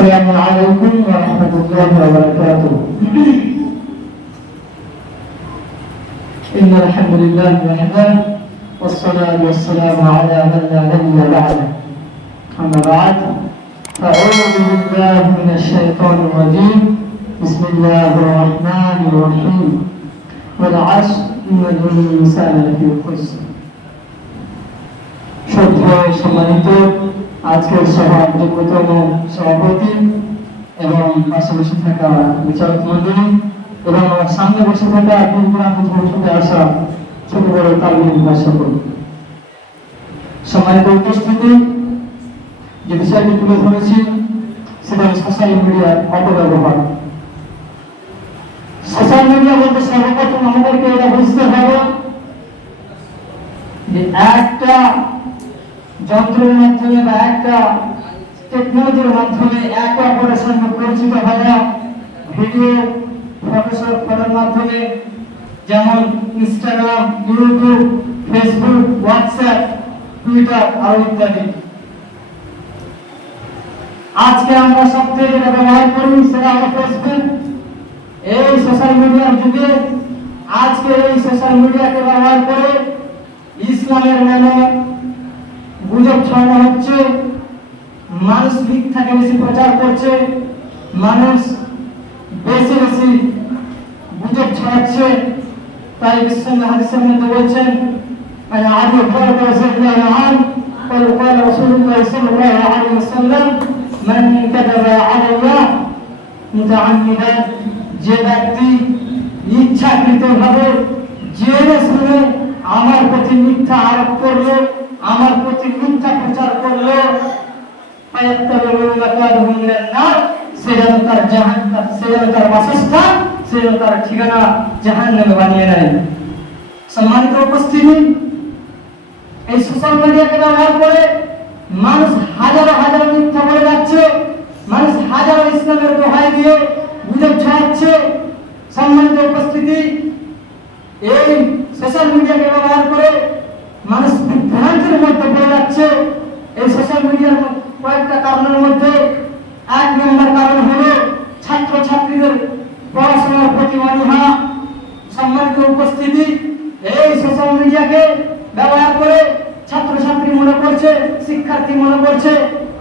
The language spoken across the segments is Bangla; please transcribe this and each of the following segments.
السلام عليكم ورحمة الله وبركاته إن الحمد لله نحمده والصلاة والسلام على من لا نبي بعده أما بعد فأعوذ بالله من الشيطان الرجيم بسم الله الرحمن الرحيم والعصر إن الإنسان لفي خسر শ্রদ্ধেয় সম্মানিত আজকের সভার যোগ্যতম সভাপতি এবং পাশে বসে থাকা বিচারক মন্ডলী এবং আমার সামনে বসে থাকা থেকে আসা ছোট বড় তালিম সকল সম্মানিত উপস্থিতি, যে বিষয়টি তুলে ধরেছি সেটা সোশ্যাল মিডিয়ার অপব্যবহার। সোশ্যাল মিডিয়া বলতে সর্বপ্রথম আমাদেরকে এটা বুঝতে হবে যে একটা যন্ত্রের মাধ্যমে বা একটা টেকনোলজির মাধ্যমে একে অপরের সঙ্গে পরিচিত হওয়া ভিডিও ফটোশপ ফটোর মাধ্যমে যেমন Instagram YouTube Facebook WhatsApp Twitter আরও ইত্যাদি। আজকে আমরা সবচেয়ে যেটা ব্যবহার করি সেটা হলো ফেসবুক এই সোশ্যাল মিডিয়ার যুগে আজকে এই সোশ্যাল মিডিয়াকে ব্যবহার করে ইসলামের নামে ছড়ানো হচ্ছে মানুষ মিথ্যাকে বেশি প্রচার করছে মানুষ বেশি বেশি গুজব ছড়াচ্ছে তাই বিশ্বনাথ হাদিসের মধ্যে বলছেন মানে আগে ভয় করে সেগুলো আন قال قال رسول الله صلى الله عليه وسلم من كذب على الله متعمدا যে ব্যক্তি ইচ্ছাকৃতভাবে জেনে শুনে আমার প্রতি মিথ্যা আরোপ করল, আমার প্রতি মিথ্যা প্রচার করল। তার জাহান তার তার ঠিকানা জাহান বানিয়ে নেয়। সম্মানিত উপস্থিতি, এই ব্যবহার করে মানুষ হাজারো হাজারো মিথ্যা বলে যাচ্ছে, মানুষ হাজারো ইসলামের দোহাই দিয়ে গুজব ছড়াচ্ছে। সম্মানিত উপস্থিতি সোশ্যাল মিডিয়াকে ব্যবহার করে মানুষ বিভ্রান্তির মধ্যে পড়ে যাচ্ছে। এই সোশ্যাল মিডিয়ার কয়েকটা কারণের মধ্যে এক নম্বর কারণ হলো ছাত্র ছাত্রীদের পড়াশোনার প্রতি অনীহা, সম্মানিত উপস্থিতি। এই সোশ্যাল মিডিয়াকে ব্যবহার করে ছাত্রছাত্রী মনে করছে, শিক্ষার্থী মনে করছে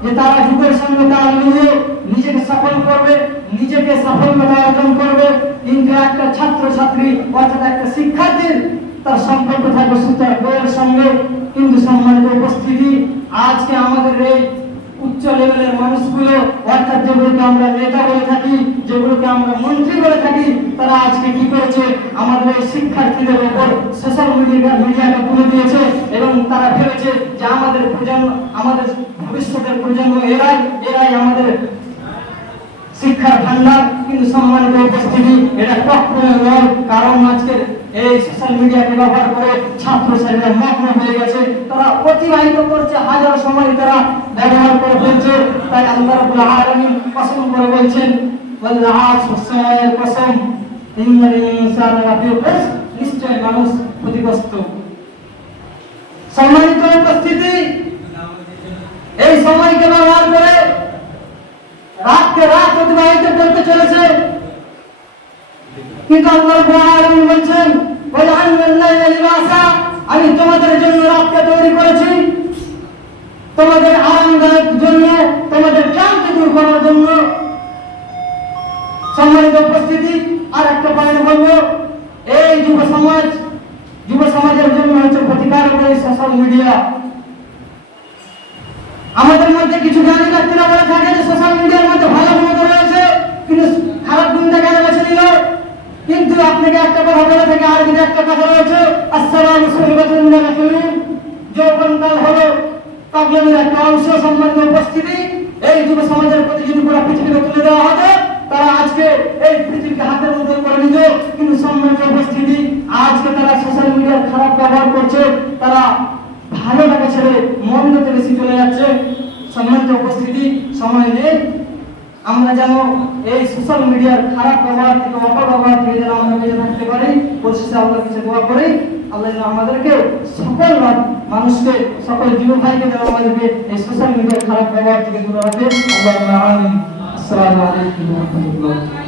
যে তারা যুগের সঙ্গে তাল মিলিয়ে নিজেকে সফল করবে, নিজেকে সাফল্যতা অর্জন করবে, কিন্তু একটা ছাত্র ছাত্রী অর্থাৎ একটা শিক্ষার্থীর তার সম্পর্ক থাকবে সুতার বইয়ের সঙ্গে। কিন্তু সম্মানিত উপস্থিতি, আজকে আমাদের এই উচ্চ লেভেলের মানুষগুলো অর্থাৎ যেগুলোকে আমরা নেতা বলে থাকি, যেগুলোকে আমরা মন্ত্রী বলে থাকি, তারা আজকে কি করেছে? আমাদের এই শিক্ষার্থীদের উপর সোশ্যাল মিডিয়া মিডিয়াকে তুলে দিয়েছে এবং তারা ভেবেছে যে আমাদের প্রজন্ম আমাদের ভবিষ্যতের প্রজন্ম এরাই এরাই আমাদের শিক্ষার ভান্ডার কিন্তু সম্মানিত উপস্থিতি, এটা কখনোই নয়। কারণ আজকের এই সোশ্যাল মিডিয়াকে ব্যবহার করে ছাত্র ছাত্রীরা মগ্ন হয়ে গেছে। তারা অতিবাহিত করছে, হাজার সময় তারা ব্যবহার করে ফেলছে। তাই আল্লাহ রাব্বুল আলামিন কসম করে বলছেন ওয়াল আসর সময়ের কসম, ইন্নাল ইনসানা লাফি খুসর নিশ্চয় মানুষ ক্ষতিগ্রস্ত। সম্মানিত উপস্থিতি, এই সময়কে ব্যবহার করে রাতকে রাত অতিবাহিত করতে চলেছে। কিন্তু আল্লাহ আলামিন বলছেন আমি তোমাদের জন্য রাতকে তৈরি করেছি। তোমাদের আরামদায়ক জন্য, তোমাদের ক্লান্তি দূর করার জন্য। সম্মানিত উপস্থিতি আর একটা পয়েন্ট বলব। এই যুব সমাজ, যুব সমাজের জন্য হচ্ছে প্রতিকারক এই সোশ্যাল মিডিয়া আমাদের মধ্যে কিছু জ্ঞানী ব্যক্তিরা বলে থাকে যে সোশ্যাল মিডিয়ার মধ্যে ভালো গুণ রয়েছে কিন্তু খারাপ গুণটা কেন বেছে নিল আপনাকে একটা কথা বলে থাকে আর কিন্তু একটা কথা রয়েছে। আসসালামু যৌবনকাল হলো পাগলামির একটা অংশ সম্বন্ধ উপস্থিতি। এই যুব সমাজের প্রতি যদি পুরো পৃথিবীকে তুলে দেওয়া হতো, তারা আজকে এই পৃথিবীকে হাতের মধ্যে করে নিত। কিন্তু সম্মানিত উপস্থিতি, আজকে তারা সোশ্যাল মিডিয়ার খারাপ ব্যবহার করছে। তারা ভালো ভালোটাকে ছেড়ে মন্দতে বেশি চলে যাচ্ছে। সম্মানিত উপস্থিতি, সময় নেই। আমরা যেন এই সোশ্যাল মিডিয়ার খারাপ ব্যবহার থেকে অপব্যবহার থেকে যেন আমরা বেঁচে থাকতে পারি, পরিশেষে আল্লাহর কাছে দোয়া করি। আল্লাহ যেন আমাদেরকে সকল মানুষকে, সকল জীবন ভাইকে যেন আমাদেরকে এই সোশ্যাল মিডিয়ার খারাপ ব্যবহার থেকে দূরে রাখে। আল্লাহ আসসালামু আলাইকুম রহমতুল্লাহ।